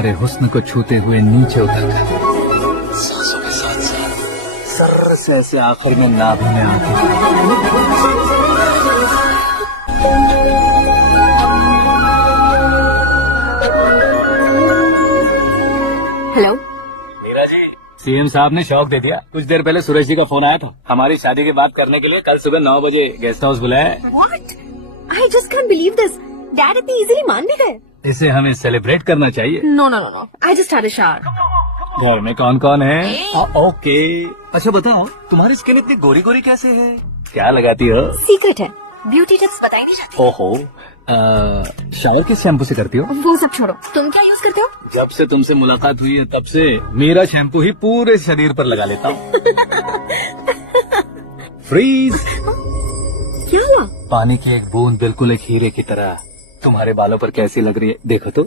तुम्हारे हुस्न को छूते हुए नीचे उतरकर सांसों के साथ साथ सर्र से ऐसे आखिर में नाभि में आती हेलो मीरा जी, सीएम साहब ने शौक दे दिया। कुछ देर पहले सुरेश जी का फोन आया था हमारी शादी की बात करने के लिए। कल सुबह 9 बजे गेस्ट हाउस बुलाया है। What? I just can't believe this. Dad इतनी इजीली मान भी गए। इसे हमें सेलिब्रेट करना चाहिए। No no no no, I just had a shower. घर में कौन कौन है? ओके। अच्छा बताओ, तुम्हारी स्किन इतनी गोरी गोरी कैसे है? क्या लगाती हो? सीक्रेट है, ब्यूटी टिप्स बताई नहीं जाती। ओहो, शावर किस शैम्पू से करती हो? वो सब छोड़ो, तुम क्या यूज करते हो? जब से तुमसे मुलाकात हुई है तब से मेरा शैम्पू ही पूरे शरीर पर लगा लेता हूँ। फ्रीज। क्या हुआ? पानी की एक बूंद बिल्कुल एक हीरे की तरह तुम्हारे बालों पर कैसी लग रही है, देखो तो।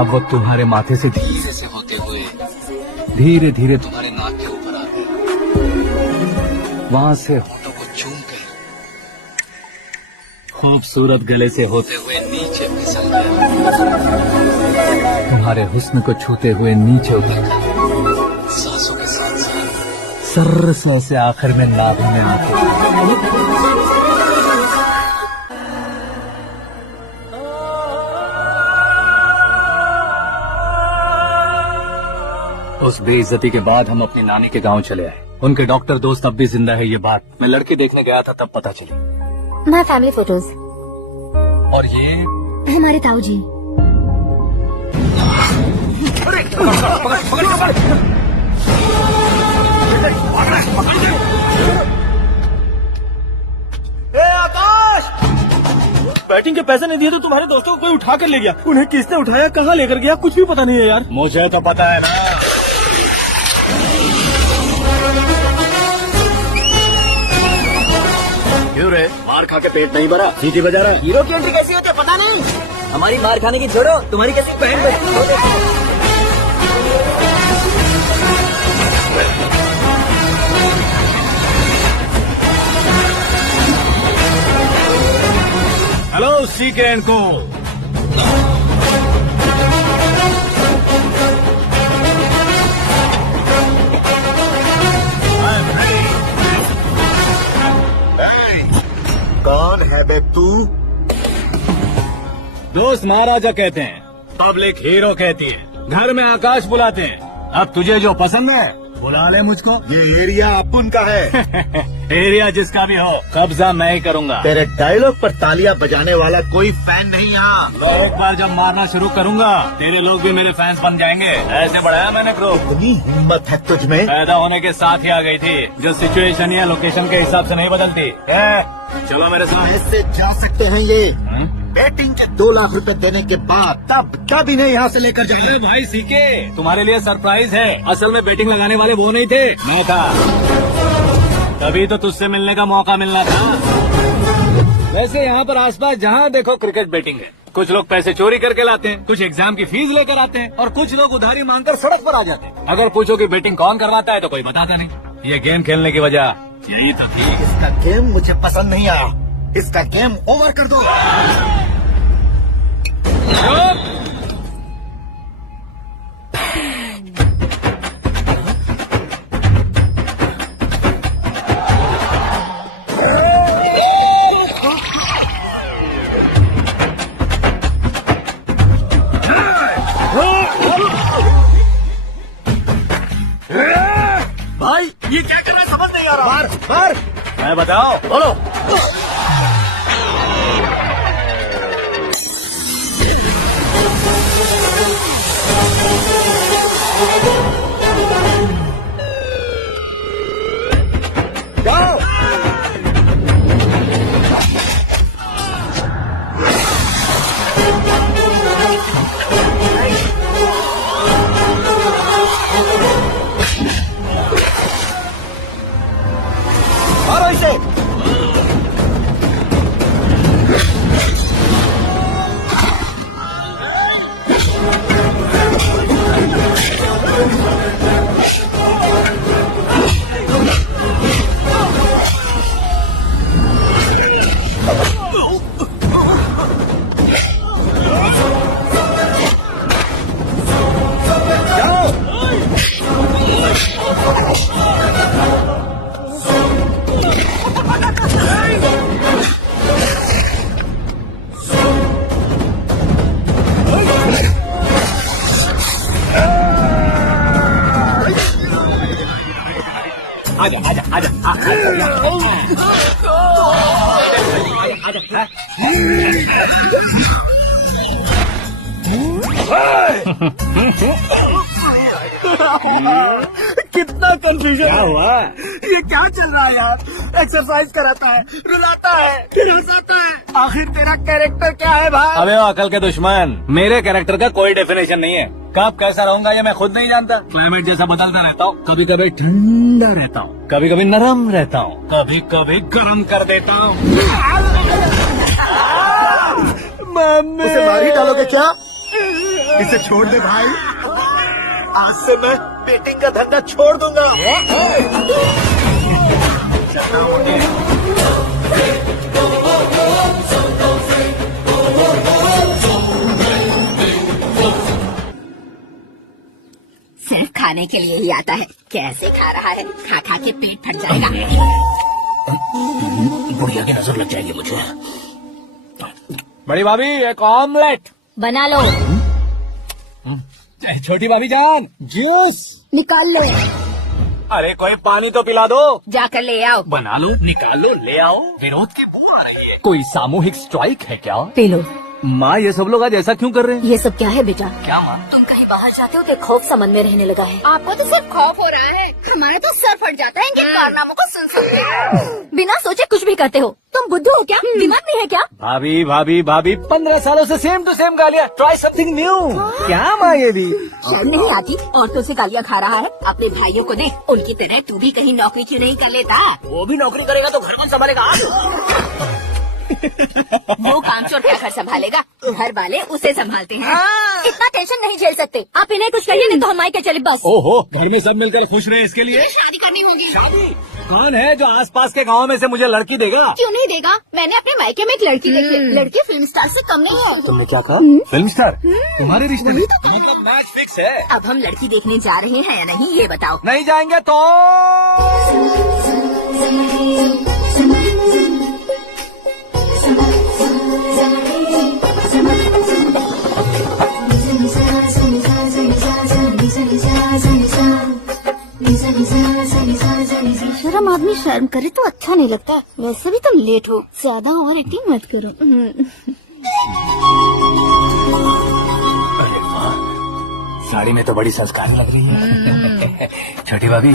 अब वो तुम्हारे माथे से धीरे से होते हुए धीरे धीरे तुम्हारे नाक के ऊपर आ गए, वहां से होठों को चूम कर खूबसूरत गले से होते हुए नीचे फिसल गया, तुम्हारे हुस्न को छूते हुए नीचे उतरकर सांसों के साथ साथ सर्र से ऐसे आखिर में नाभि में आते उस बेइज्जती के बाद हम अपनी नानी के गांव चले आए। उनके डॉक्टर दोस्त अब भी जिंदा है, ये बात मैं लड़की देखने गया था तब पता चली। My family photos. और ये हमारे ताऊ जी। आकाश, बैटिंग के पैसे नहीं दिए तो तुम्हारे दोस्तों को कोई उठा कर ले गया। उन्हें किसने उठाया, कहाँ लेकर गया, कुछ भी पता नहीं है यार। मुझे तो पता है ना। क्यों रे, मार खा के पेट नहीं भरा, सीटी बजा रहा? हीरो की एंट्री कैसी होती है पता नहीं। हमारी मार खाने की छोड़ो, तुम्हारी कैसी बहन बची हो। हेलो सीके एंड को। कौन है बे तू? दोस्त महाराजा कहते हैं, पब्लिक हीरो कहती है, घर में आकाश बुलाते हैं। अब तुझे जो पसंद है बुला ले मुझको। ये एरिया अपुन का है। एरिया जिसका भी हो, कब्जा मैं ही करूंगा। तेरे डायलॉग पर तालियां बजाने वाला कोई फैन नहीं यहाँ। एक बार जब मारना शुरू करूंगा तेरे लोग भी मेरे फैंस बन जाएंगे। ऐसे बढ़ाया मैंने ग्रुप। इतनी हिम्मत है तुझ में? पैदा होने के साथ ही आ गई थी, जो सिचुएशन या लोकेशन के हिसाब से नहीं बदलती। चलो मेरे साथ। ऐसे जा सकते हैं ये? बैटिंग के 2 लाख रुपए देने के बाद तब कभी नहीं यहाँ से लेकर जाएंगे। अरे भाई सीके, तुम्हारे लिए सरप्राइज है। असल में बैटिंग लगाने वाले वो नहीं थे, मैं था। तभी तो तुझसे मिलने का मौका मिलना था। वैसे यहाँ पर आसपास जहाँ देखो क्रिकेट बैटिंग है। कुछ लोग पैसे चोरी करके लाते हैं, कुछ एग्जाम की फीस लेकर आते हैं, और कुछ लोग उधारी मांगकर सड़क पर आ जाते हैं। अगर पूछो कि बैटिंग कौन करवाता है तो कोई बताता नहीं। ये गेम खेलने की वजह यही तो थी। इसका गेम मुझे पसंद नहीं आया, इसका गेम ओवर कर दो। भाई ये क्या कर रहा है, समझ नहीं आ रहा। मार मार, मैं बताओ। बोलो। मारो इसे। कितना कंफ्यूजन क्या हुआ? ये क्या चल रहा है यार? एक्सरसाइज कराता है, रुलाता है, फिर हंसाता है। आखिर तेरा कैरेक्टर क्या है भाई? अबे ओ अकल के दुश्मन, मेरे कैरेक्टर का कोई डेफिनेशन नहीं है। कब कैसा रहूंगा ये मैं खुद नहीं जानता। क्लाइमेट जैसा बदलता रहता हूँ, कभी कभी ठंडा रहता हूँ, कभी कभी नरम रहता हूँ, कभी कभी गर्म कर देता हूँ। मम्मी उसे मार ही डालोगे क्या? इसे छोड़ दे भाई। आज से मैं बेटिंग का धंधा छोड़ दूंगा। सिर्फ खाने के लिए ही आता है। कैसे खा रहा है? खा खा के पेट फट जाएगा। बुढ़िया की नजर लग जाएगी मुझे। बड़ी भाभी एक ऑमलेट। बना लो। छोटी भाभी जान जूस। निकाल लो। अरे कोई पानी तो पिला दो। जाकर ले आओ। बना लो, निकाल लो, ले आओ। विरोध की बू आ रही है। कोई सामूहिक स्ट्राइक है क्या? P low. माँ ये सब लोग आज ऐसा क्यों कर रहे हैं? ये सब क्या है बेटा? क्या माँ? तुम कहीं बाहर जाते हो तो खौफ सा मन में रहने लगा है। आपको तो सिर्फ खौफ हो रहा है, हमारा तो सर फट जाता है इनके कारनामों को सुन सुन। बिना सोचे कुछ भी करते हो। तुम बुद्धू हो क्या? दिमाग नहीं है क्या? भाभी भाभी भाभी 15 सालों से सेम टू सेम गालियाँ। Try something new. क्या माँ ये भी? शर्म नहीं आती? औरतों से गालियाँ खा रहा है। अपने भाइयों को देख, उनकी तरह तू भी कहीं नौकरी क्यों नहीं कर लेता? वो भी नौकरी करेगा तो घर कौन संभालेगा? वो काम चोर क्या घर संभालेगा? घर वाले उसे संभालते हैं। इतना टेंशन नहीं झेल सकते। आप इन्हें कुछ कहिए नहीं तो हम मायके चले बस। ओहो, घर में सब मिलकर खुश रहे इसके लिए। शादी करनी होगी। शादी? कौन है जो आसपास के गांव में से मुझे लड़की देगा? क्यों नहीं देगा? मैंने अपने मायके में एक लड़की देखी। लड़की फिल्म स्टार से कम नहीं है। तुमने क्या कहा? Film star? तुम्हारे रिश्ते में? मतलब मैच फिक्स है? अब हम लड़की देखने जा रहे हैं या नहीं ये बताओ। नहीं जाएंगे तो? शर्म आदमी शर्म करे तो अच्छा नहीं लगता। वैसे भी तुम लेट हो, ज्यादा ओवर एक्टिंग मत करो। अरे वाह, साड़ी में तो बड़ी संस्कारी लग रही है। छोटी भाभी,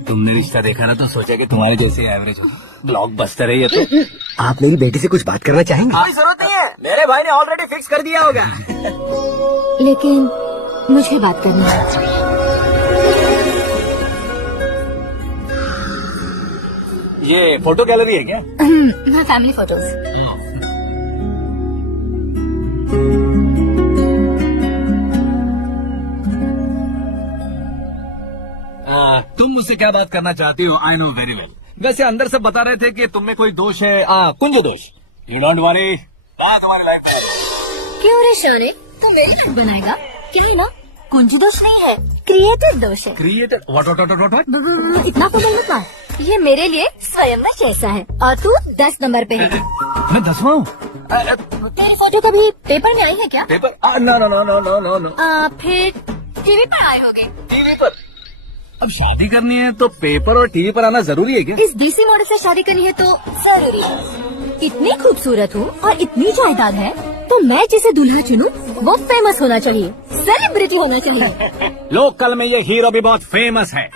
तुमने रिश्ता देखा ना तो सोचा कि तुम्हारे जैसे एवरेज हो। ब्लॉकबस्टर है ये तो। आप मेरी बेटी से कुछ बात करना चाहेंगे? कोई जरूरत नहीं है, मेरे भाई ने ऑलरेडी फिक्स कर दिया होगा। लेकिन मुझे बात करनी है। ये फोटो गैलरी है क्या? हाँ, फैमिली फोटोज। तुम मुझसे क्या बात करना चाहती हो? I know very well. वैसे अंदर से बता रहे थे कि तुम में कोई दोष है। कुंज दोष। यू डोंट वरी, तुम्हारी लाइफ में। क्यों रे शाने, तू मेरी फिल्म बनाएगा? क्या है ना, कुंज दोष नहीं है, क्रिएटिव दोष है। क्रिएटर? व्हाट? इतना तो मत मार। ये मेरे लिए स्वयं जैसा है और तू 10 नंबर पे है। मैं 10वां हूँ? तेरी फोटो कभी पेपर में आई है क्या? Paper? No no no no no no no. फिर टीवी पर आए होगे। टीवी पर? अब शादी करनी है तो पेपर और टीवी पर आना जरूरी है क्या? इस देसी मॉडल से शादी करनी है तो जरूरी है। इतनी खूबसूरत हूँ और इतनी जायदाद है तो मैं जिसे दूल्हा चुनूं वो फेमस होना चाहिए, सेलिब्रिटी होना चाहिए। लोकल में ये हीरो भी बहुत फेमस है।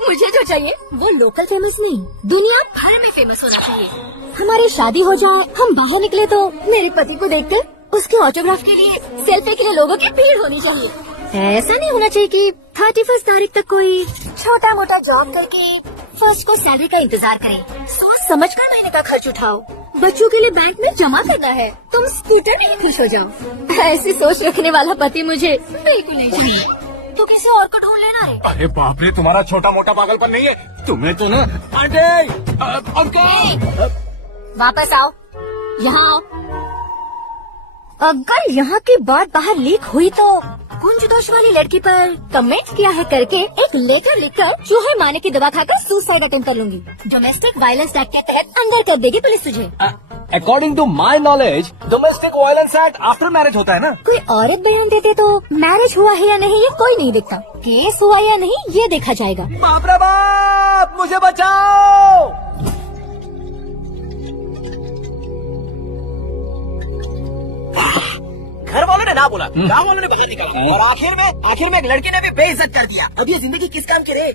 मुझे जो चाहिए वो लोकल फेमस नहीं, दुनिया भर में फेमस होना चाहिए। हमारी शादी हो जाए, हम बाहर निकले तो मेरे पति को देखकर उसके ऑटोग्राफ के लिए, सेल्फी के लिए लोगों की भीड़ होनी चाहिए। ऐसा नहीं होना चाहिए कि 31 तारीख तक कोई छोटा मोटा जॉब करके फर्स्ट को सैलरी का इंतजार करें। सोच समझ कर महीने का खर्च उठाओ, बच्चों के लिए बैंक में जमा करना है, तुम स्कूटर में ही खुश हो जाओ। ऐसी सोच रखने वाला पति मुझे बिल्कुल नहीं चाहिए। तो किसी और को ढूंढ लेना है। अरे बाप रे, तुम्हारा छोटा मोटा पागलपन नहीं है। तुम्हें तो ना वापस आओ, यहाँ आओ। अगर यहाँ की बात बाहर लीक हुई तो कुंज दोष वाली लड़की पर कमेंट किया है करके एक लेटर लिखकर चूहे मारने की दवा खाकर सुसाइड अटेम्प्ट कर लूंगी। डोमेस्टिक वायलेंस एक्ट के तहत अंदर कर देगी पुलिस तुझे। According to my knowledge domestic violence act after marriage होता है ना? कोई औरत बयान देते तो मैरिज हुआ है या नहीं ये कोई नहीं देखता, केस हुआ या नहीं ये देखा जाएगा। बाप रे बाप, मुझे बचाओ। ने ना बोला, गाँव वालों ने बाहर निकाला और आखिर में एक लड़के ने भी बेइज्जत कर दिया। अब ये जिंदगी किस काम की रे?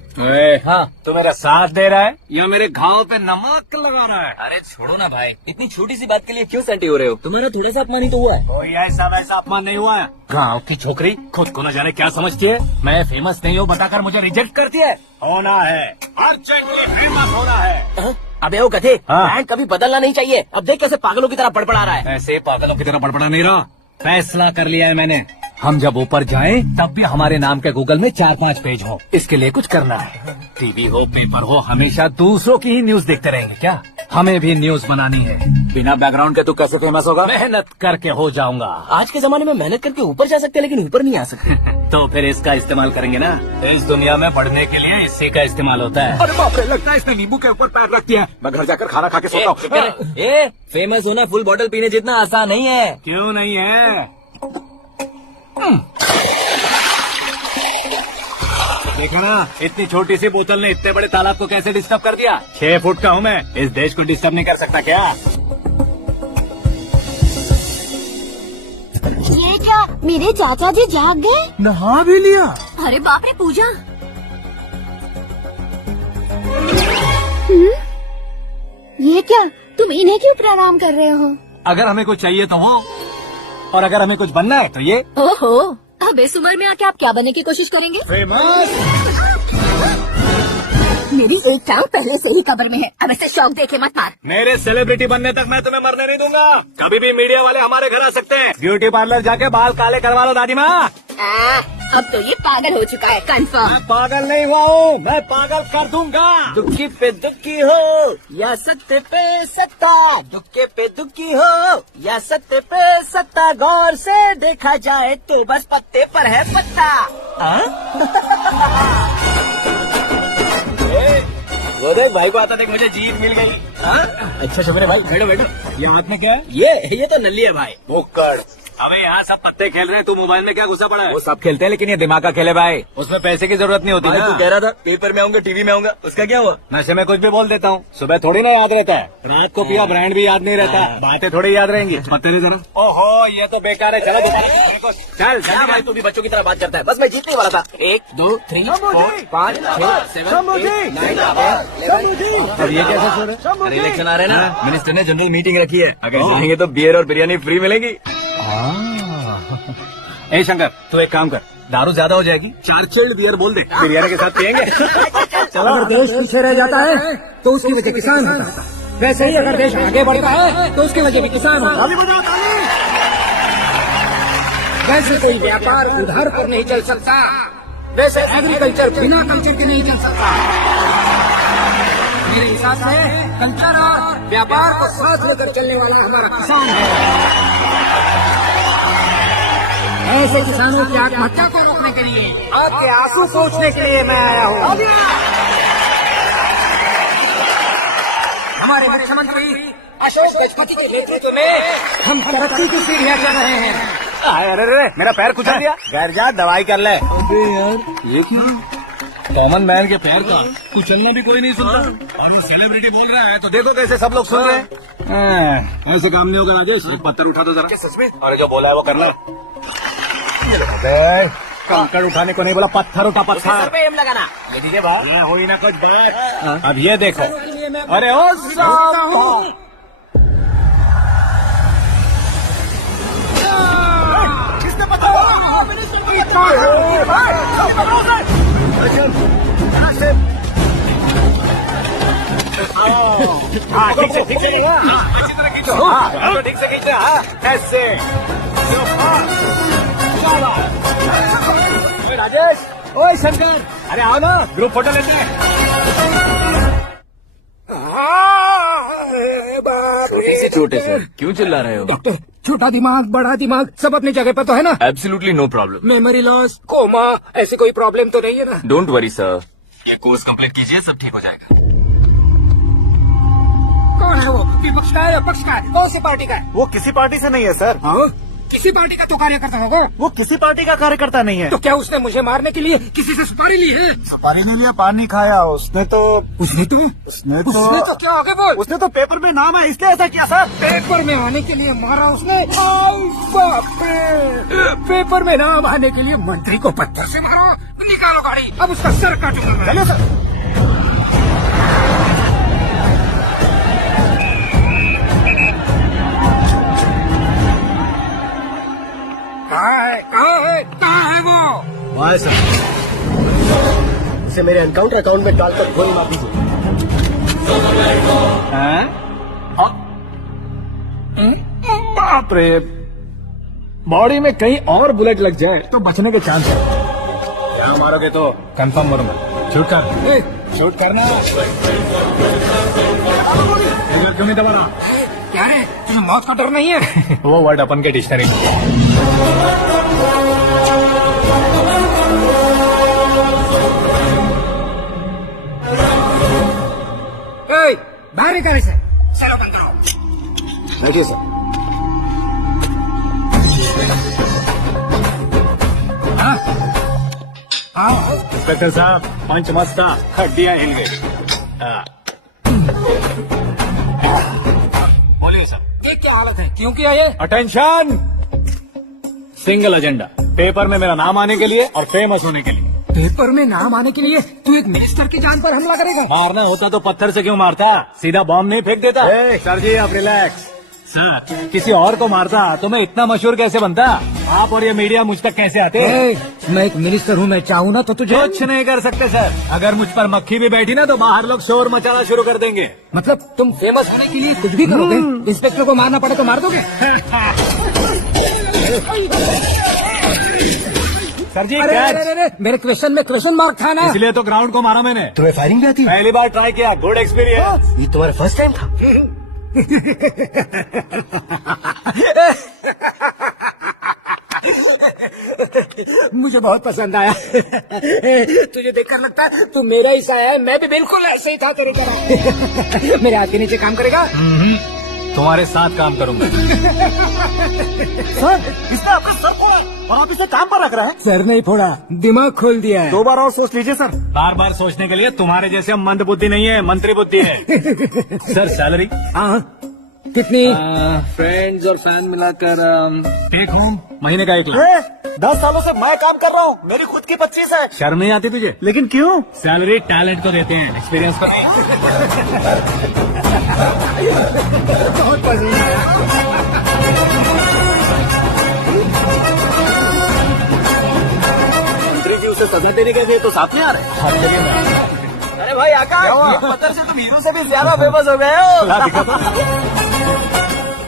हाँ, तो मेरा साथ दे रहा है या मेरे घाव पे नमक लगा रहा है? अरे छोड़ो ना भाई, इतनी छोटी सी बात के लिए क्यों सेंटी हो रहे हो? तुम्हारा थोड़ा सा अपमान ही तो हुआ है। कोई ऐसा वैसा अपमान नहीं हुआ है। गाँव की छोकरी खुद को न जाने क्या समझती है, मैं फेमस नहीं हूँ बताकर मुझे रिजेक्ट करती है। होना है, अर्जेंटली फेमस होना है। अबे वो गधे, हाँ। ब्रांड कभी बदलना नहीं चाहिए। अब देख कैसे पागलों की तरह बड़बड़ा रहा है। ऐसे पागलों की तरह बड़बड़ा नहीं रहा, फैसला कर लिया है मैंने। हम जब ऊपर जाएं तब भी हमारे नाम के गूगल में 4-5 पेज हो। इसके लिए कुछ करना है। टीवी हो, पेपर हो, हमेशा दूसरों की ही न्यूज देखते रहेंगे क्या? हमें भी न्यूज बनानी है। बिना बैकग्राउंड के तू कैसे फेमस होगा? मेहनत करके हो जाऊंगा। आज के जमाने में मेहनत करके ऊपर जा सकते हैं, लेकिन ऊपर नहीं आ सकते। तो फिर इसका इस्तेमाल करेंगे ना। इस दुनिया में बढ़ने के लिए इसी का इस्तेमाल होता है। अरे बाप रे, लगता है इसने नींबू के ऊपर पैर रख दिया। मैं घर जाकर खाना खा के सोता हूँ। ए, फेमस होना फुल बॉटल पीने जितना आसान नहीं है। क्यों नहीं है? देखो ना, इतनी छोटी सी बोतल ने इतने बड़े तालाब को कैसे डिस्टर्ब कर दिया। 6 फुट का हूँ मैं, इस देश को डिस्टर्ब नहीं कर सकता क्या? ये क्या, मेरे चाचा जी जाग गए? नहा भी लिया? अरे बाप रे पूजा। ये क्या, तुम इन्हें क्यों प्रणाम कर रहे हो? अगर हमें कुछ चाहिए तो वो, और अगर हमें कुछ बनना है तो ये। ओहो, अब इस उम्र में आके आप क्या बनने की कोशिश करेंगे? फेमस। मेरी एक टांग पहले से ही कब्र में है, अब इसे शौक देके मत मार। मेरे सेलिब्रिटी बनने तक मैं तुम्हें मरने नहीं दूंगा। कभी भी मीडिया वाले हमारे घर आ सकते हैं। ब्यूटी पार्लर जाके बाल काले करवा लो दादी माँ। अब तो ये पागल हो चुका है, कंफर्म। मैं पागल नहीं हुआ हूँ, मैं पागल कर दूंगा। दुखी पे दुखी हो या सत्य पे सत्ता, दुखे पे दुखी हो या सत्य पे सत्ता, गौर से देखा जाए तो बस पत्ते पर है पत्ता। वो देख भाई को आता देख, मुझे जीत मिल गई। अच्छा शुक्र भाई, बैठो बैठो। ये हाथ में क्या है? ये तो नल्ली है भाई। भुक्कड़। अबे यहाँ सब पत्ते खेल रहे हैं, तू मोबाइल में क्या घुसा पड़ा है? वो सब खेलते हैं लेकिन ये दिमाग का खेल है भाई, उसमें पैसे की जरूरत नहीं होती भाई ना। तू कह रहा था पेपर में आऊंगा, टीवी में आऊंगा, उसका क्या हुआ? नशे में कुछ भी बोल देता हूँ, सुबह थोड़ी ना याद रहता है। रात को पिया ब्रांड भी याद नहीं रहता, बातें थोड़ी याद रहेंगी। पत्ते नहीं जरा। ओहो, ये तो बेकार है। चलो दोबारा चल क्या भाई, तू भी बच्चों की तरह बात करता है। बस मैं जीतने वाला था। 1 2 3 4 5 6 7 8 9 अब ये कैसे सो रहे? अरे इलेक्शन आ रहे हैं ना, मिनिस्टर ने जनरल मीटिंग रखी है। अगर जीतेंगे तो बियर और बिरयानी फ्री मिलेगी। ए शंकर, तू एक काम कर, दारू ज्यादा हो जाएगी, 4 चिल्ड बियर बोल दे, बिरयानी के साथ पियेंगे। अगर देश पीछे रह जाता है तो उसकी वजह किसान होता है, वैसे ही अगर देश आगे बढ़ता है तो उसकी वजह भी किसान होता है। वैसे कोई व्यापार उधार पर नहीं चल सकता, वैसे एग्रीकल्चर बिना कल्चर के नहीं चल सकता। मेरे हिसाब से कल्चर और व्यापार को साथ लेकर चलने वाला हमारा किसान है। ऐसे किसानों की आत्महत्या को रोकने के लिए, आपके आंसू सोचने के लिए मैं आया हूँ। हमारे मुख्यमंत्री अशोक गजपति के नेतृत्व में हम तरक्की की सीढ़ियाँ चढ़ रहे हैं। अरे मेरा पैर कुचल दिया। घर जा, दवाई कर ले। अबे यार, ये क्या? कॉमन मैन के पैर का कुचलना भी कोई नहीं सुनता, और वो सेलिब्रिटी बोल रहा है तो देखो कैसे सब लोग सुन रहे हैं। ऐसे काम नहीं होगा राजेश, एक पत्थर उठा दो जरा। सच में? और जो बोला है वो करना। कंकड़ उठाने को नहीं बोला, पत्थर उठा, सर पत्थर। पे एम लगाना। ये दीजिए बात, हो ही ना कुछ बात। अब ये देखो, अरे ओ साहब, किसने पता? हाँ, ठीक से अच्छी तरह खींचो। हाँ, ठीक से खींचना। हाँ, ऐसे। ओए राजेश, ओए शंकर, अरे आओ ना, ग्रुप फोटो लेते हैं। छोटे सर क्यों चिल्ला रहे हो? डॉक्टर, छोटा दिमाग बड़ा दिमाग सब अपनी जगह पर तो है ना? Absolutely no problem. Memory loss, coma, ऐसी कोई प्रॉब्लम तो नहीं है ना? डोंट वरी सर, ये कोर्स कंप्लीट कीजिए, सब ठीक हो जाएगा। कौन है वो? विपक्ष का है या पक्ष का है? कौन सी पार्टी का है? वो किसी पार्टी से नहीं है सर। हाँ? किसी पार्टी का तो कार्यकर्ता होगा। वो किसी पार्टी का कार्यकर्ता नहीं है। तो क्या उसने मुझे मारने के लिए किसी से सुपारी ली है? सुपारी नहीं लिया, पानी खाया उसने तो उसने तो क्या आगे बोल। उसने तो पेपर में नाम है इसलिए ऐसा किया सर। पेपर में आने के लिए मारा उसने। आई बाप रे, पेपर में नाम आने के लिए मंत्री को पत्थर से मारा। निकालो गाड़ी, अब उसका सर काटूंगा मैं। चलिए सर। कहाँ है वो? वहाँ सर, इसे मेरे एनकाउंटर अकाउंट में डालकर गोली मार दीजिए। बाप रे, बॉडी में कहीं और बुलेट लग जाए तो बचने के चांस है। यहाँ मारोगे तो कंफर्म मरूंगा। शूट कर, शूट करना। इधर क्यों नहीं दबा रहा? क्या रे, तुझे मौत का डर नहीं है? वो वर्ड अपन के डिक्शनरी में। बाहर निकाले से। चलो बंद करो। बैठिए सर। इंस्पेक्टर साहब, पंच मस्ता, हड्डियां हिल गई। बोलिए सर। ये क्या हालत है, क्यों किया ये? अटेंशन, सिंगल एजेंडा, पेपर में मेरा नाम आने के लिए और फेमस होने के लिए। पेपर में नाम आने के लिए तू एक मिनिस्टर की जान पर हमला करेगा? मारना होता तो पत्थर से क्यों मारता, सीधा बॉम्ब नहीं फेंक देता। सर जी आप रिलैक्स। सर, किसी और को मारता तो मैं इतना मशहूर कैसे बनता? आप और ये मीडिया मुझ तक कैसे आते? मैं एक मिनिस्टर हूँ, मैं चाहूँ ना तो तुझे कुछ नहीं कर सकते सर। अगर मुझ पर मक्खी भी बैठी ना तो बाहर लोग शोर मचाना शुरू कर देंगे। मतलब तुम फेमस होने के लिए कुछ भी करोगे? इंस्पेक्टर को मारना पड़े तो मार दोगे? सर जी अरे, कैच। अरे, अरे, मेरे क्वेश्चन में क्वेश्चन मार्क था ना। इसलिए तो ग्राउंड को मारा मैंने। तुम्हें फायरिंग भी आती है? पहली बार ट्राई किया, गुड एक्सपीरियंस। ये तुम्हारा फर्स्ट टाइम था? मुझे बहुत पसंद आया। तुझे देखकर लगता है तू मेरा ही सा है। मैं भी बिल्कुल ऐसे ही था तेरे तरह। मेरे हाथ के नीचे काम करेगा? तुम्हारे साथ काम करूंगा। सर, इसने अपना सर फोड़ा और आप इसे काम पर रख रहे हैं। सर नहीं फोड़ा, दिमाग खोल दिया है। 2 बार और सोच लीजिए सर। बार बार सोचने के लिए तुम्हारे जैसे मंद बुद्धि नहीं है, मंत्री बुद्धि है। Sir salary? हाँ, कितनी? फ्रेंड्स और फैन मिलाकर टेक होम महीने का 1 लाख। 10 सालों से मैं काम कर रहा हूँ, मेरी खुद की 25 है। शर्म नहीं आती तुझे? लेकिन क्यों? सैलरी टैलेंट को देते हैं, एक्सपीरियंस को नहीं। बहुत पसंद आया। मंत्री जी उसे सजा देने के लिए तो साथ में आ रहे हैं। अरे भाई आकाश, ये पत्थर से तुम हीरो से भी ज्यादा फेमस हो गए हो।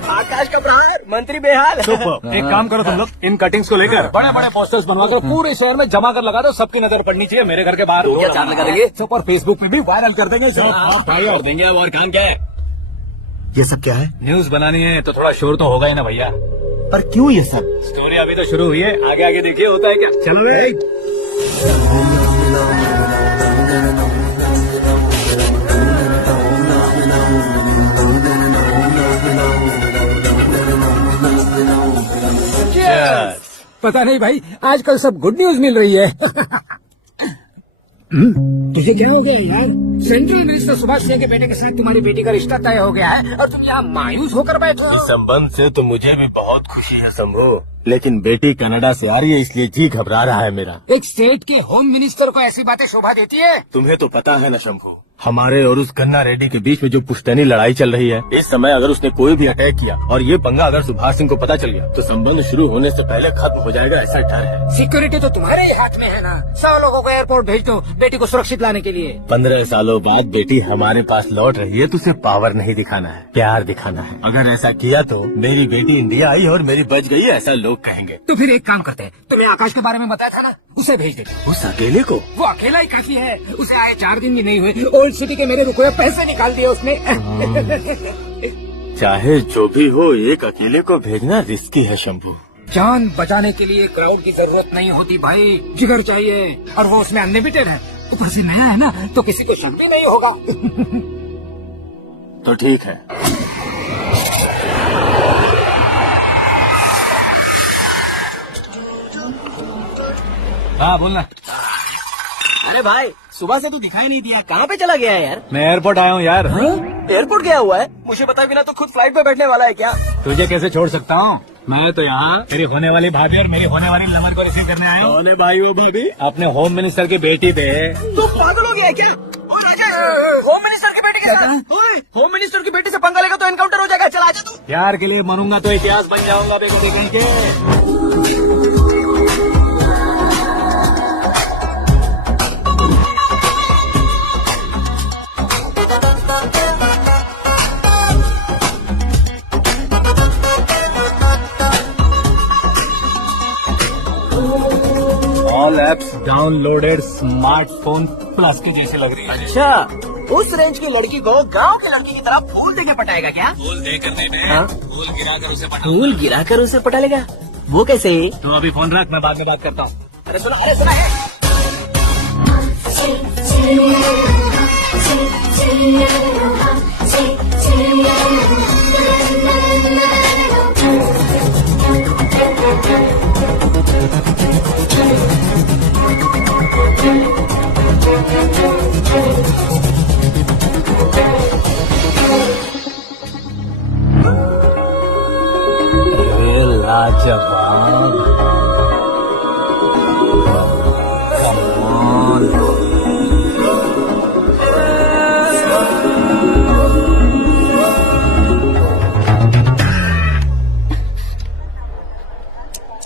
आकाश का प्रहार, मंत्री बेहाल। सुपर। एक काम करो तुम लोग, इन कटिंग्स को लेकर बड़े बड़े पोस्टर्स बनवाकर पूरे शहर में जमा कर लगा दो। सबकी नजर पड़नी चाहिए मेरे घर के बाहर। क्या चार्ज लगा देंगे? सब और फेसबुक पे भी वायरल कर देंगे। कर देंगे। अब और काम क्या है? ये सब क्या है? न्यूज बनानी है तो थोड़ा शोर तो होगा ही ना भैया। पर क्यों ये सब? स्टोरी अभी तो शुरू हुई है, आगे आगे देखिए होता है क्या। चलो रे। पता नहीं भाई, आजकल सब गुड न्यूज मिल रही है। तुझे क्या हो गया यार? सेंट्रल मिनिस्टर सुभाष सिंह के बेटे के साथ तुम्हारी बेटी का रिश्ता तय हो गया है और तुम यहाँ मायूस होकर बैठे हो। संबंध से तो मुझे भी बहुत खुशी है शंभू, लेकिन बेटी कनाडा से आ रही है इसलिए जी घबरा रहा है मेरा। एक स्टेट के होम मिनिस्टर को ऐसी बातें शोभा देती है? तुम्हें तो पता है ना शंभू, हमारे और उस गन्ना रेड्डी के बीच में जो पुश्तैनी लड़ाई चल रही है, इस समय अगर उसने कोई भी अटैक किया और ये पंगा अगर सुभाष सिंह को पता चल गया तो संबंध शुरू होने से पहले खत्म हो जाएगा, ऐसा डर है। सिक्योरिटी तो तुम्हारे ही हाथ में है ना। 100 लोगों को एयरपोर्ट भेज दो बेटी को सुरक्षित लाने के लिए। 15 सालों बाद बेटी हमारे पास लौट रही है तो उसे पावर नहीं दिखाना है, प्यार दिखाना है। अगर ऐसा किया तो मेरी बेटी इंडिया आई और मेरी बच गई, ऐसा लोग कहेंगे। तो फिर एक काम करते हैं, तुम्हें आकाश के बारे में बताया था ना, उसे भेज दे। उस अकेले को? वो अकेला ही काफी है। उसे आए 4 दिन भी नहीं हुए, ओल्ड सिटी के मेरे रुपए पैसे निकाल दिए उसने। चाहे जो भी हो, एक अकेले को भेजना रिस्की है शंभू। जान बचाने के लिए क्राउड की जरूरत नहीं होती भाई, जिगर चाहिए, और वो उसमें अनलिमिटेड है। ऊपर से नया है ना तो किसी को शक भी नहीं होगा। तो ठीक है। हाँ बोलना। अरे भाई सुबह से तू दिखाई नहीं दिया, कहाँ पे चला गया है यार? मैं एयरपोर्ट आया हूँ यार। एयरपोर्ट गया हुआ है? मुझे बताए बिना तो खुद फ्लाइट पे बैठने वाला है क्या? तुझे कैसे छोड़ सकता हूँ? मैं तो यहाँ मेरी होने वाली भाभी और मेरी होने वाली लवर को रिसीव करने आया हूँ। कौन है भाई वो भाभी? अपने होम मिनिस्टर की बेटी पे। तू पागल हो गया है क्या? होम मिनिस्टर की बेटी के साथ? ओए, होम मिनिस्टर की बेटी से पंगा लेगा तो एनकाउंटर हो जाएगा। चल आजा तू। प्यार के लिए मरूंगा तो इतिहास बन जाऊंगा बेगोरी कहीं के। All apps downloaded smartphone plus के जैसे लग रही है। अच्छा, उस रेंज की लड़की को गांव की लड़की की तरह फूल देके पटाएगा क्या? फूल देकर नहीं, हाँ? फूल गिराकर उसे पटा। फूल गिराकर उसे पटा लेगा? वो कैसे? तो अभी फोन रख, मैं बाद में बात करता हूँ। अरे सुना है। लाजवाब, कमाल।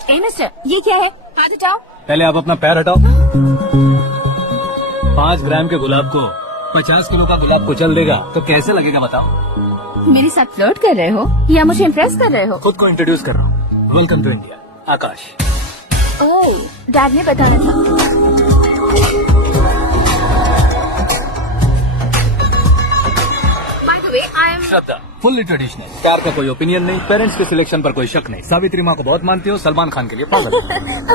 ए मिस्टर, ये क्या है? हाथ हटाओ। पहले आप अपना पैर हटाओ। 5 ग्राम के गुलाब को 50 किलो का गुलाब कुचल देगा तो कैसे लगेगा बताओ? मेरे साथ फ्लर्ट कर रहे हो या मुझे इम्प्रेस कर रहे हो? खुद को इंट्रोड्यूस कर रहा हूँ। Welcome to India, Akash. ओह, डैड ने बताया था। By the way, I am Shraddha, fully traditional. प्यार का कोई ओपिनियन नहीं, पेरेंट्स के सिलेक्शन पर कोई शक नहीं। सावित्री माँ को बहुत मानती हो, सलमान खान के लिए पागल।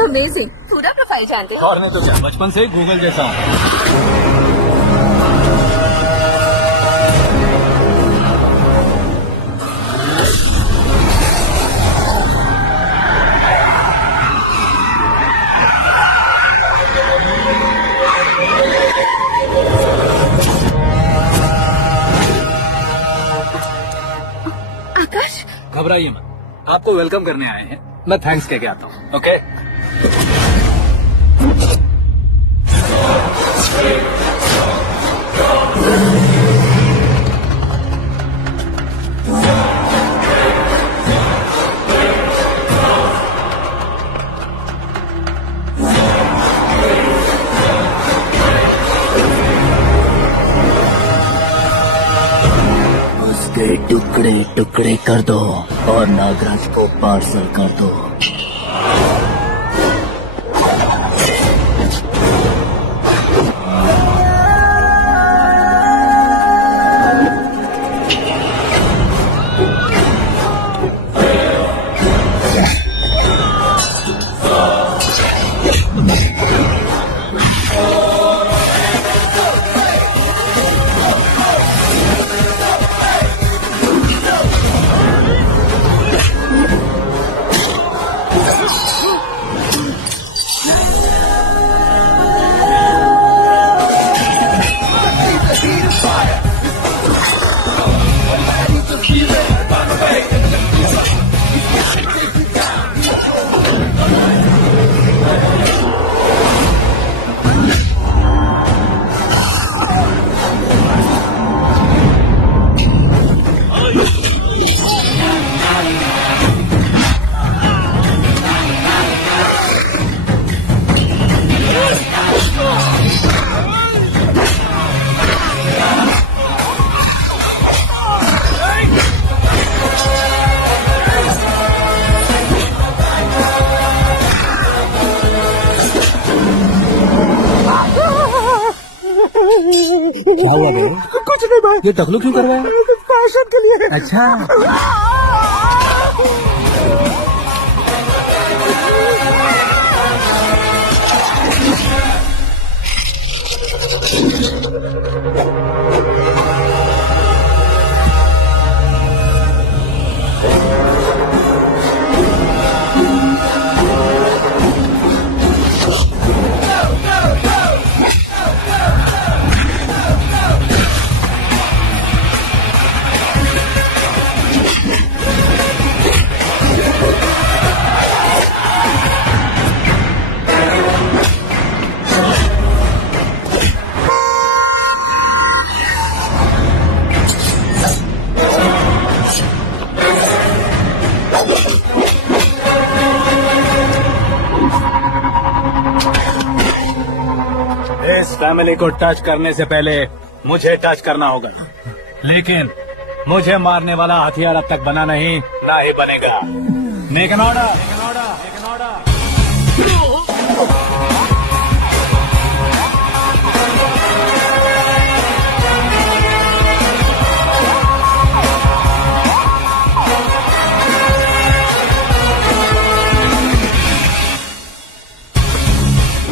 अमेजिंग। पूरा प्रोफाइल जानते हो? और नहीं तो क्या, बचपन से ही गूगल जैसा हूँ। आकाश, घबराइए मत, आपको वेलकम करने आए हैं। मैं थैंक्स कह के आता हूँ। ओके? उसके टुकड़े टुकड़े कर दो और नागराज को पार्सल कर दो। क्या हुआ भाई? कुछ नहीं भाई। ये टकलू क्यों कर रहा है? फैशन के लिए। अच्छा, फैमिली को टच करने से पहले मुझे टच करना होगा, लेकिन मुझे मारने वाला हथियार अब तक बना नहीं, ना ही बनेगा। Make an order, make an order, make an order.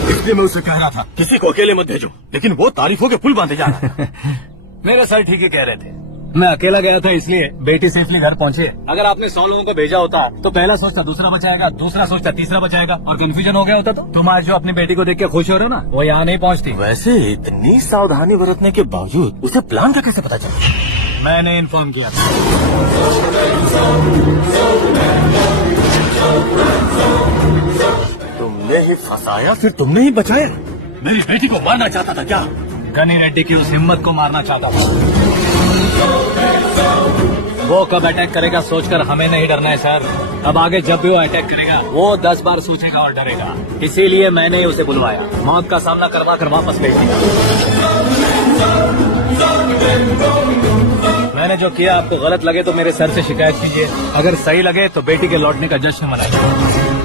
इसलिए मैं उसे कह रहा था किसी को अकेले मत भेजो, लेकिन वो तारीफों के पुल बांधे जा रहा है। मेरे सर ठीक ही कह रहे थे। मैं अकेला गया था इसलिए बेटी सेफली घर पहुंचे। अगर आपने 100 लोगों को भेजा होता तो पहला सोचता दूसरा बचाएगा, दूसरा सोचता तीसरा बचाएगा, और कंफ्यूजन हो गया होता तो तुम आज जो अपनी बेटी को देख के खुश हो रहे हो ना, वो यहाँ नहीं पहुँचती। वैसे इतनी सावधानी बरतने के बावजूद उसे प्लान का कैसे पता चला? मैंने इन्फॉर्म किया था। तुमने ही फंसाया, फिर तुमने ही बचाया। मेरी बेटी को मारना चाहता था क्या? गनी रेड्डी की उस हिम्मत को मारना चाहता था। वो कब अटैक करेगा सोचकर हमें नहीं डरना है सर। अब आगे जब भी वो अटैक करेगा वो 10 बार सोचेगा और डरेगा। इसीलिए मैंने ही उसे बुलवाया, मौत का सामना करवा कर वापस भेज दिया। मैंने जो किया आपको गलत लगे तो मेरे सर से शिकायत कीजिए, अगर सही लगे तो बेटी के लौटने का जश्न मनाइए।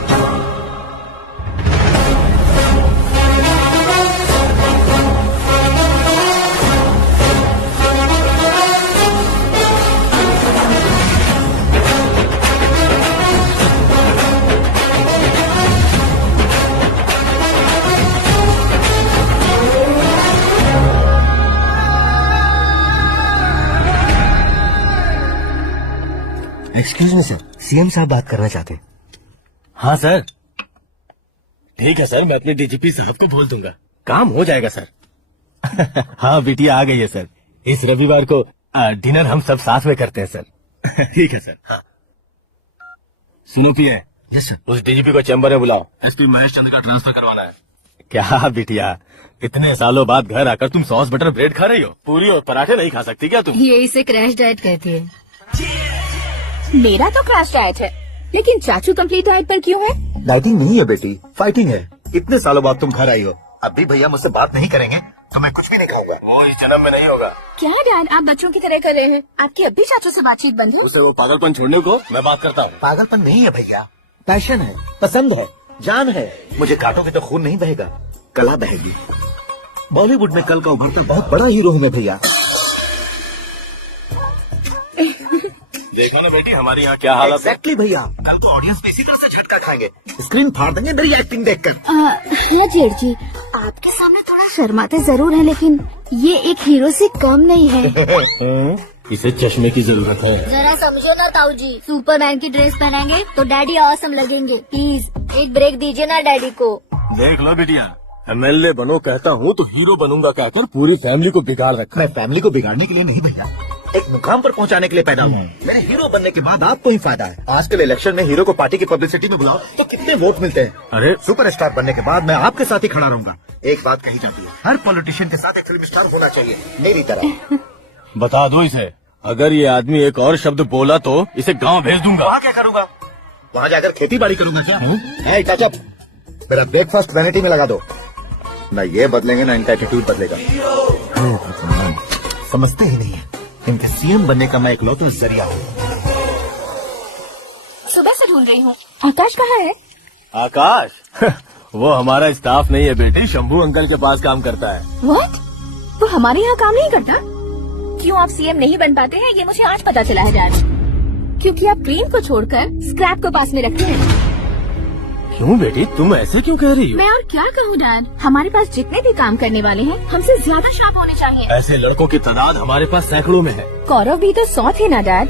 एक्सक्यूज मी सर, सीएम साहब बात करना चाहते हैं। हाँ सर, ठीक है सर, मैं अपने डीजीपी साहब को बोल दूंगा, काम हो जाएगा सर। हाँ बिटिया आ गई है सर, इस रविवार को डिनर हम सब साथ में करते हैं सर। ठीक है सर। हाँ। सुनो पिए, यस सर। उस डीजीपी को चैम्बर में बुलाओ, एसपी महेश चंद्र का ट्रांसफर करवाना है। क्या बिटिया, इतने सालों बाद घर आकर तुम सॉस बटर ब्रेड खा रही हो? पूरी और पराठे नहीं खा सकती क्या तुम? ये इसे क्रैश डाइट कहते हैं। मेरा तो क्रैश डाइट है, लेकिन चाचू कंप्लीट डाइट पर क्यों है? डाइटिंग नहीं है बेटी, फाइटिंग है। इतने सालों बाद तुम घर आई हो, अब भी भैया मुझसे बात नहीं करेंगे तो मैं कुछ भी नहीं खाऊंगा। वो इस जन्म में नहीं होगा। क्या डैड, आप बच्चों की तरह कर रहे हैं? आपकी अब भी चाचू से बातचीत बंद हो? उसे वो पागलपन छोड़ने को मैं बात करता हूँ। पागलपन नहीं है भैया, पैशन है, पसंद है, जान है। मुझे काटोगे तो खून नहीं बहेगा, कला बहेगी। बॉलीवुड में कल का उभरता बहुत बड़ा हीरो हूँ मैं भैया। देखो ना बेटी, हमारे यहाँ क्या हालत है। एग्जैक्टली भैया, कल तो ऑडियंस भी इसी तरह से झटका खाएंगे, स्क्रीन फाड़ देंगे मेरी एक्टिंग देखकर। हाँ जेठ जी, आपके सामने थोड़ा शर्माते जरूर है, लेकिन ये एक हीरो से कम नहीं है। इसे चश्मे की जरूरत है। जरा समझो ना ताऊ जी, सुपरमैन की ड्रेस पहनेंगे तो डैडी ऑसम लगेंगे। प्लीज एक ब्रेक दीजिए ना डैडी को। देख लो बिटिया, एमएलए बनो कहता हूँ तो हीरो बनूंगा कहकर पूरी फैमिली को बिगाड़ रखा। मैं फैमिली को बिगाड़ने के लिए नहीं भैया, एक मुकाम पर पहुंचाने के लिए पैदा हुआ हूँ। मेरे हीरो बनने के बाद आपको ही फायदा है। आजकल इलेक्शन में हीरो को पार्टी की पब्लिसिटी में बुलाओ तो कितने वोट मिलते हैं। अरे सुपरस्टार बनने के बाद मैं आपके साथ ही खड़ा रहूंगा। एक बात कही जाती है, हर पॉलिटिशियन के साथ एक फिल्म स्टार होना चाहिए, मेरी तरह। बता दो इसे, अगर ये आदमी एक और शब्द बोला तो इसे गांव भेज दूंगा। वहाँ क्या करूंगा? वहाँ जाकर खेती बाड़ी करूंगा क्या? है टचअप, मेरा ब्रेकफास्ट वैनिटी में लगा दो। न ये बदलेंगे न इनका एटीट्यूड बदलेगा। समझते ही नहीं है, इनके सीएम बनने का मैं इकलौता जरिया हूँ। सुबह से ढूंढ रही हूँ। आकाश कहाँ है? आकाश वो हमारा स्टाफ नहीं है बेटी, शंभू अंकल के पास काम करता है। व्हाट? वो हमारे यहाँ काम नहीं करता? क्यों आप सीएम नहीं बन पाते हैं, ये मुझे आज पता चला है डैड। क्योंकि आप क्रीम को छोड़कर स्क्रैप को पास में रखते हैं। क्यों बेटी, तुम ऐसे क्यों कह रही हो? मैं और क्या कहूँ डैड, हमारे पास जितने भी काम करने वाले हैं हमसे ज्यादा शार्प होने चाहिए। ऐसे लड़कों की तादाद हमारे पास सैकड़ों में है। कौरव भी तो 100 थे ना डैड।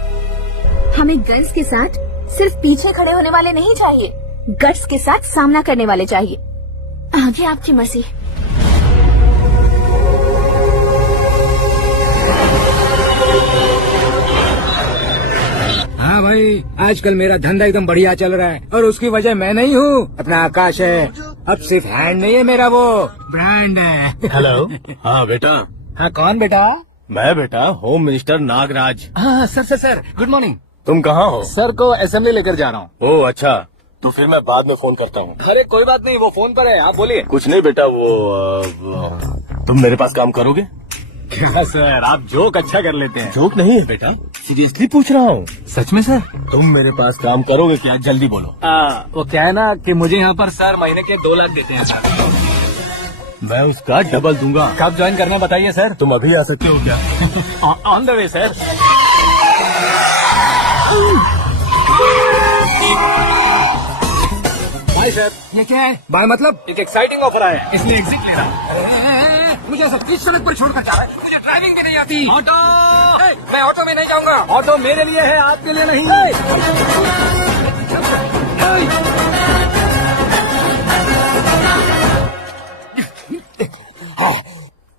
हमें गन्स के साथ सिर्फ पीछे खड़े होने वाले नहीं चाहिए, गट्स के साथ सामना करने वाले चाहिए। आगे आपकी मर्जी। हाँ भाई, आजकल मेरा धंधा एकदम बढ़िया चल रहा है और उसकी वजह मैं नहीं हूँ, अपना आकाश है। अब सिर्फ हैंड नहीं है मेरा, वो ब्रांड है। हेलो। हाँ बेटा। हाँ कौन बेटा? मैं बेटा होम मिनिस्टर नागराज। हाँ सर गुड मॉर्निंग। तुम कहाँ हो? सर को असेंबली लेकर जा रहा हूँ। ओह अच्छा, तो फिर मैं बाद में फोन करता हूँ। अरे कोई बात नहीं, वो फोन पर है, आप बोलिए। कुछ नहीं बेटा, वो तुम मेरे पास काम करोगे? क्या सर, आप जोक अच्छा कर लेते हैं। जोक नहीं है बेटा, सीरियसली पूछ रहा हूँ। सच में सर? तुम मेरे पास काम करोगे क्या? जल्दी बोलो। वो क्या है ना कि मुझे यहाँ पर सर महीने के 2 लाख देते हैं सर। मैं उसका डबल दूंगा। कब ज्वाइन करना बताइए सर। तुम अभी आ सकते हो क्या? On the way sir. Hi sir. ये क्या है? बाय मतलब? एक एक्साइटिंग ऑफर आया है, इसलिए एग्जिट ले रहा हूँ। मुझे ऐसा किस सड़क पर छोड़कर जा रहा है? मुझे ड्राइविंग भी नहीं आती। ऑटो। मैं ऑटो में नहीं जाऊंगा। ऑटो मेरे लिए है, आपके लिए नहीं।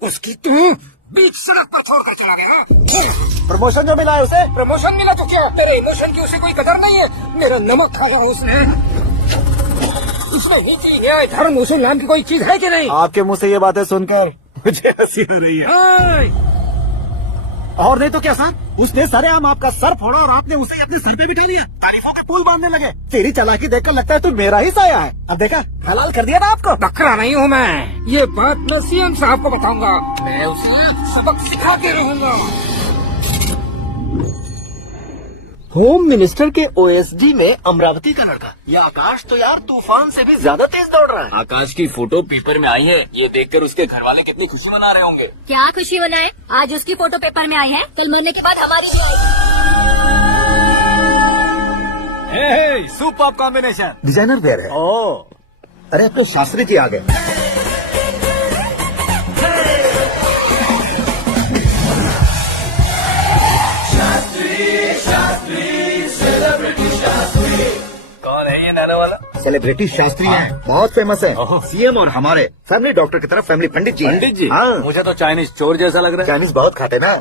उसकी तू बीच सड़क पर छोड़कर चला गया। प्रमोशन जो मिला है उसे। प्रमोशन मिला तो क्या? तेरे इमोशन की उसे कोई कदर नहीं है। मेरा नमक खाया उसने। उसमें नीति न्याय धर्म उसूल नाम की कोई चीज है कि नहीं? आपके मुंह से ये बातें सुनकर मुझे हंसी हो रही है। और नहीं तो क्या सर, उसने सरेआम आपका सर फोड़ा और आपने उसे अपने सर पे बिठा लिया। तारीफों के पुल बांधने लगे। तेरी चालाकी देखकर लगता है तू मेरा ही साया है। अब देखा, हलाल कर दिया ना आपको। बकरा नहीं हूँ मैं। ये बात मैं सीएम साहब को बताऊंगा। मैं उसे सबक सिखाते रहूंगा। होम मिनिस्टर के ओएसडी में अमरावती का लड़का। ये आकाश तो यार तूफान से भी ज्यादा तेज दौड़ रहा है। आकाश की फोटो पेपर में आई है, ये देखकर उसके घर वाले कितनी खुशी मना रहे होंगे। क्या खुशी मनाए? आज उसकी फोटो पेपर में आई है, कल मरने के बाद हमारी। Super combination. डिजाइनर वेयर है। ओ, अरे अपने शास्त्री जी आ गए। कौन है ये नाना वाला? सेलिब्रिटी शास्त्री हैं, बहुत फेमस है। सीएम और हमारे फैमिली डॉक्टर की तरफ फैमिली पंडित जी हैं। पंडित जी? हाँ। मुझे तो चाइनीज चोर जैसा लग रहा है। चाइनीज बहुत खाते ना।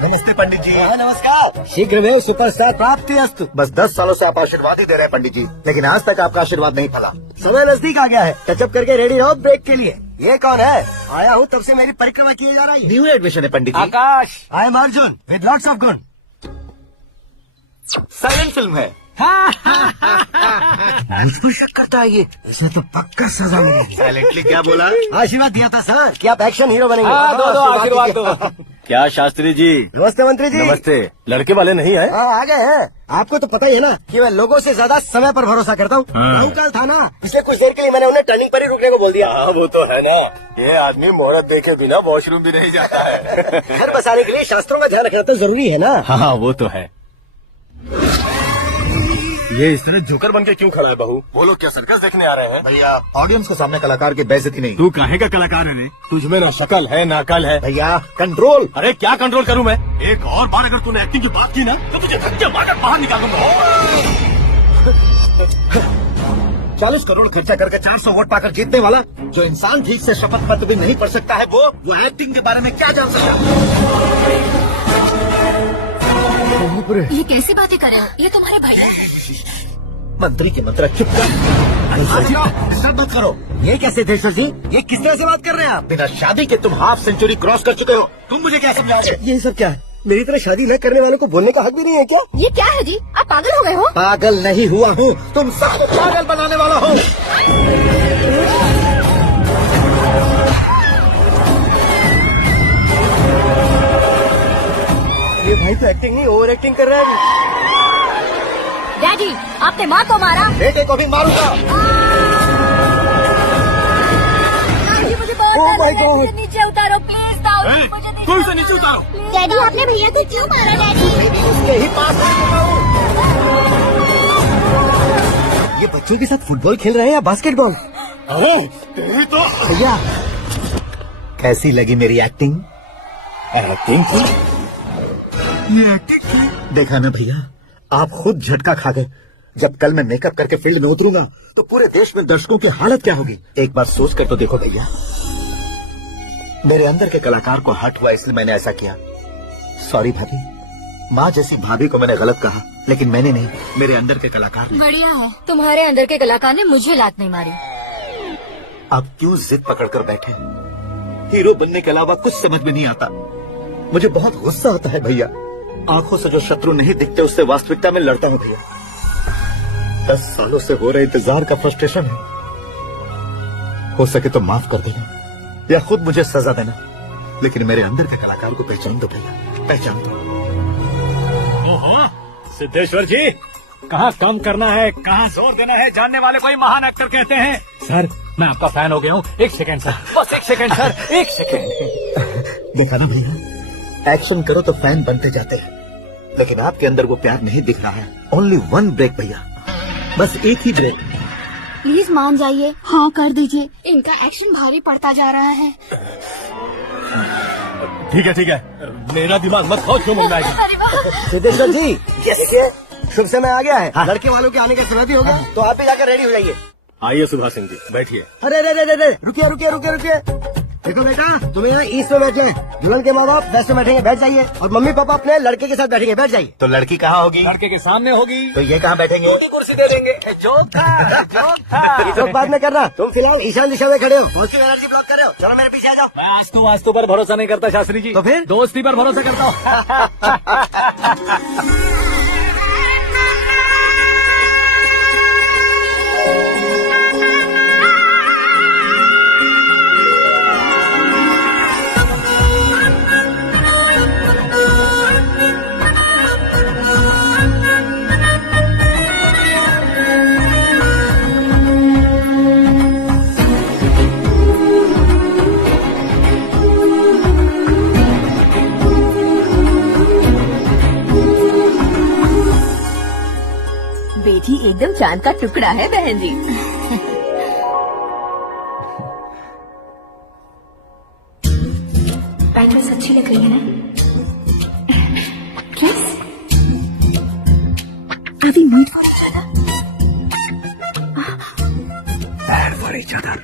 नमस्ते पंडित जी। नमस्कार। शीघ्रमेव सुपरस्टार प्राप्ति अस्तु। बस 10 सालों से आप आशीर्वाद ही दे रहे हैं पंडित जी, लेकिन आज तक आपका आशीर्वाद नहीं फला। समय नजदीक आ गया है, टचअप करके रेडी रहो ब्रेक के लिए। ये कौन है? आया हूँ तब से मेरी परिक्रमा किए जा रही है। न्यू एडमिशन है Pandit ji. Aakash. I am Arjun with lots of गुण। साइलेंट फिल्म है। मुझ पर शक करता है ये। इसे तो पक्का सजा मिलेगी। साइलेंटली क्या बोला? आशीर्वाद दिया था सर कि आप एक्शन हीरो बनेंगे। दो आशीर्वाद दो। क्या शास्त्री जी? नमस्ते मंत्री जी। नमस्ते। लड़के वाले नहीं है? हाँ आ गए हैं। आपको तो पता ही है ना कि मैं लोगों से ज्यादा समय पर भरोसा करता हूँ। राहु काल था ना, इसलिए कुछ देर के लिए मैंने उन्हें टर्निंग पर ही रुकने को बोल दिया। हाँ वो तो है ना, ये आदमी मुहूर्त देखे बिना वॉशरूम भी नहीं जाता है। घर बसाने के लिए शास्त्रों का ध्यान रखना तो जरूरी है ना। हाँ वो तो है। ये इस तरह जोकर बन के क्यों खड़ा है बहू? वो लोग क्या सर्कस देखने आ रहे हैं? भैया ऑडियंस के सामने कलाकार की बेइज्जती नहीं। तू काहे का कलाकार है रे? तुझमें ना शक्ल है ना अकल है। भैया कंट्रोल। अरे क्या कंट्रोल करूं मैं? एक और बार अगर तूने एक्टिंग की बात की ना तो तुझे धक्के मारकर बाहर निकालूंगा। 40 करोड़ खर्चा करके 400 वोट पाकर जीतने वाला, जो इंसान ठीक से शपथ पत्र भी नहीं पढ़ सकता है, वो एक्टिंग के बारे में क्या जान सकता है? ये कैसी बातें कर रहे हो? ये तुम्हारे भैया। मंत्री के मंत्र चुप कर। डिस्टर्ब मत करो। ये कैसे थे सर जी? ये किस तरह से बात कर रहे हैं आप? बिना शादी के तुम हाफ सेंचुरी क्रॉस कर चुके हो। तुम मुझे क्या समझाओगे? ये सब क्या है? मेरी तरह शादी न करने वालों को बोलने का हक भी नहीं है क्या? ये क्या है जी? आप पागल हो गए हो? पागल नहीं हुआ हूँ, तुम सबको पागल बनाने वाला हो। ये भाई तो एक्टिंग नहीं ओवर एक्टिंग कर रहा है। डैडी, आपने माँ को मारा। बेटे को भी मारूंगा। डैडी, मुझे बहुत Oh दर्द my हो रहा है। God. मुझे नीचे उतारो प्लीज। कोई से नीचे उतारो। डैडी, आपने भैया को क्यों मारा? डैडी, उसके ही पास ये बच्चों के साथ फुटबॉल खेल रहे हैं या बास्केटबॉल? अरे तेरी तो भैया कैसी लगी मेरी एक्टिंग? एक्टिंग की? देखा ना भैया, आप खुद झटका खा गए। जब कल मैं मेकअप करके फील्ड में उतरूंगा तो पूरे देश में दर्शकों की हालत क्या होगी? एक बार सोच कर तो देखो भैया। मेरे अंदर के कलाकार को हर्ट हुआ इसलिए मैंने ऐसा किया। सॉरी भाभी। माँ जैसी भाभी को मैंने गलत कहा, लेकिन मैंने नहीं, मेरे अंदर के कलाकार ने। बढ़िया है, तुम्हारे अंदर के कलाकार ने मुझे लात नहीं मारी। आप क्यों जिद पकड़कर बैठे? हीरो बनने के अलावा कुछ समझ में नहीं आता। मुझे बहुत गुस्सा आता है भैया। आंखों से जो शत्रु नहीं दिखते उससे वास्तविकता में लड़ता हूँ भैया। 10 सालों से हो रहे इंतजार का फ्रस्ट्रेशन है। हो सके तो माफ कर देना। या खुद मुझे सजा देना, लेकिन मेरे अंदर के कलाकार को पहचान दो भैया, पहचान दो। ओहो सिद्धेश्वर जी, कहाँ कम करना है कहाँ जोर देना है जानने वाले कोई महान एक्टर कहते हैं। सर मैं आपका फैन हो गया हूँ। एक सेकंड सर, बस एक सेकंड सर, एक सेकंड। देखा ना भैया, एक्शन करो तो फैन बनते जाते हैं, लेकिन आपके अंदर वो प्यार नहीं दिख रहा है। ओनली वन ब्रेक भैया, बस एक ही ब्रेक। प्लीज मान जाइए, हाँ कर दीजिए। इनका एक्शन भारी पड़ता जा रहा है। ठीक है, मेरा दिमाग मत खाओ, क्यों मिल सिद्धेश्वर जी, देखिए शुभ समय आ गया है। लड़के वालों के आने का समय भी होगा, तो आप भी जाकर रेडी हो जाइए। आइए सुभाष सिंह जी, बैठिए। अरे रुकिए। देखो बेटा, तुम्हें यहाँ ईस्ट में बैठना है। दुल्हन के माँ बाप वेस्ट में बैठेंगे, बैठ जाइए। और मम्मी पापा अपने लड़के के साथ बैठेंगे, बैठ जाइए। तो लड़की कहाँ होगी? लड़के के सामने होगी। तो ये कहाँ बैठेंगे? कुर्सी दे देंगे। जोक था। ये सब बाद में करना, तुम फिलहाल ईशान दिशा में खड़े हो, पॉजिटिव एनर्जी ब्लॉक कर रहे हो। चलो मेरे पीछे आ जाओ। मैं वास्तु पर भरोसा नहीं करता शास्त्री जी। तो फिर? दोस्ती पर भरोसा करता हूँ। बेटी एकदम चांद का टुकड़ा है बहन जी। पैटर्न अच्छी लग रही है ना? किस? अभी meet for each other. Add for each other.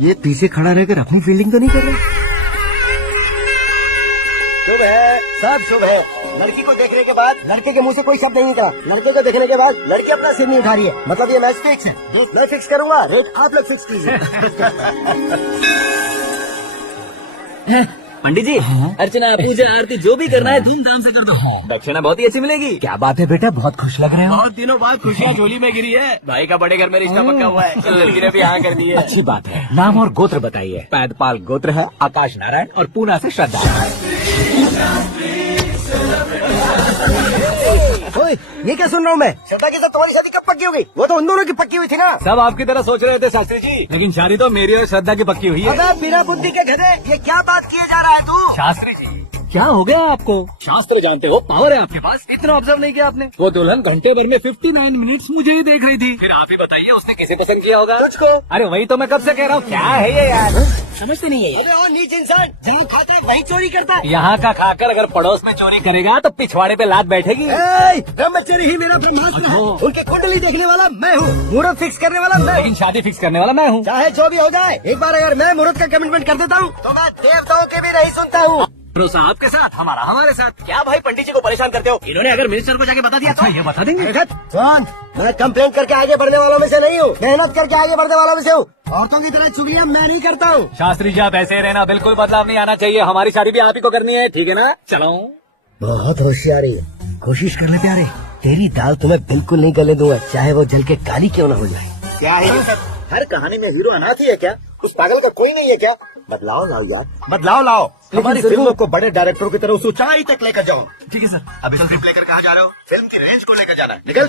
ये पीछे खड़ा रहकर अपनी फील्डिंग तो नहीं कर रहा? शुभ है, सब शुभ है। लड़की को देखने के बाद लड़के के मुंह से कोई शब्द नहीं निकला। लड़के को देखने के बाद लड़की अपना सिर नहीं उठा रही है, मतलब ये मैच फिक्स है। डेट मैं फिक्स करूंगा, रेट आप लोग फिक्स कीजिए। पंडित जी, अर्चना पूजा आरती जो भी करना है धूमधाम से कर दो। दक्षिणा बहुत ही अच्छी मिलेगी। क्या बात है बेटा, बहुत खुश लग रहे हो। बहुत दिनों बाद खुशियाँ झोली में गिरी है। भाई का बड़े घर में रिश्ता पक्का हुआ है, लड़की ने भी हाँ कर दी है। अच्छी बात है। नाम और गोत्र बताइए। पैदपाल गोत्र है, आकाश नारायण, और पूना से श्रद्धा। ओए, ये क्या सुन रहा हूँ मैं? श्रद्धा के साथ तुम्हारी शादी कब पक्की हो गई? वो तो उन दोनों की पक्की हुई थी ना। सब आपकी तरह सोच रहे थे शास्त्री जी, लेकिन शादी तो मेरी और श्रद्धा की पक्की हुई है। अबे बिना बुद्धि के गधे, ये क्या बात किए जा रहा है तू? शास्त्री जी क्या हो गया आपको? शास्त्र जानते हो, पावर है आपके पास। इतना ऑब्जर्व नहीं किया आपने? वो दुल्हन घंटे भर में 59 मिनट्स मुझे ही देख रही थी। फिर आप ही बताइए उसने किसे पसंद किया होगा? तुझको। अरे वही तो मैं कब से कह रहा हूँ, क्या है ये यार? समझते नहीं है। अबे और नीच इंसान, जहाँ खाता है वही चोरी करता है। यहाँ का खाकर अगर पड़ोस में चोरी करेगा तो पिछवाड़े पे लात बैठेगी। ब्रह्मचर्य ही मेरा ब्रह्मास्त्र है। उनके कुंडली देखने वाला मैं हूँ, मुहूर्त फिक्स करने वाला मैं हूँ। लेकिन शादी फिक्स करने वाला मैं हूँ। चाहे जो भी हो जाए, एक बार अगर मैं मुहूर्त का कमिटमेंट कर देता हूँ तो मैं देवताओं के भी नहीं सुनता हूँ। भरोसा आपके साथ, हमारा हमारे साथ। क्या भाई पंडित जी को परेशान करते हो? इन्होंने अगर मिनिस्टर को जाके बता दिया तो ये बता देंगे। सुन, मैं कंप्लेंट करके आगे बढ़ने वालों में से नहीं हूँ, मेहनत करके आगे बढ़ने वालों में से हूँ। औरतों की तरह चुगलियाँ मैं नहीं करता हूँ। शास्त्री जी आप ऐसे ही रहना, बिल्कुल बदलाव नहीं आना चाहिए। हमारी शादी भी आप ही को करनी है, ठीक है ना? चलो। बहुत होशियारी है, कोशिश कर ले प्यारे। तेरी दाल तुम्हें बिल्कुल नहीं गले दूंगा, चाहे वो जल के काली क्यों न हो जाए। क्या है ये सब? हर कहानी में हीरो अनाथ ही है क्या? उस पागल का कोई नहीं है क्या? बदलाव लाओ यार, बदलाव लाओ। हमारी फिल्मों को बड़े डायरेक्टरों की तरह उस ऊंचाई तक लेकर जाओ। ठीक है सर। अभी तुम लेकर कहाँ जा रहे हो? फिल्म की रेंज को लेकर जाना है। निकल।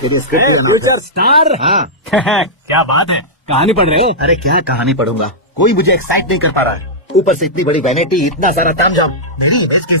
तेरी स्क्रिप्ट भी अनाथ है। Future star. हाँ। क्या बात है, कहानी पढ़ रहे हो? अरे क्या कहानी पढ़ूंगा, कोई मुझे एक्साइट नहीं कर पा रहा है। ऊपर से इतनी बड़ी वैनिटी, इतना सारा तामझाम, मेरी इमेज की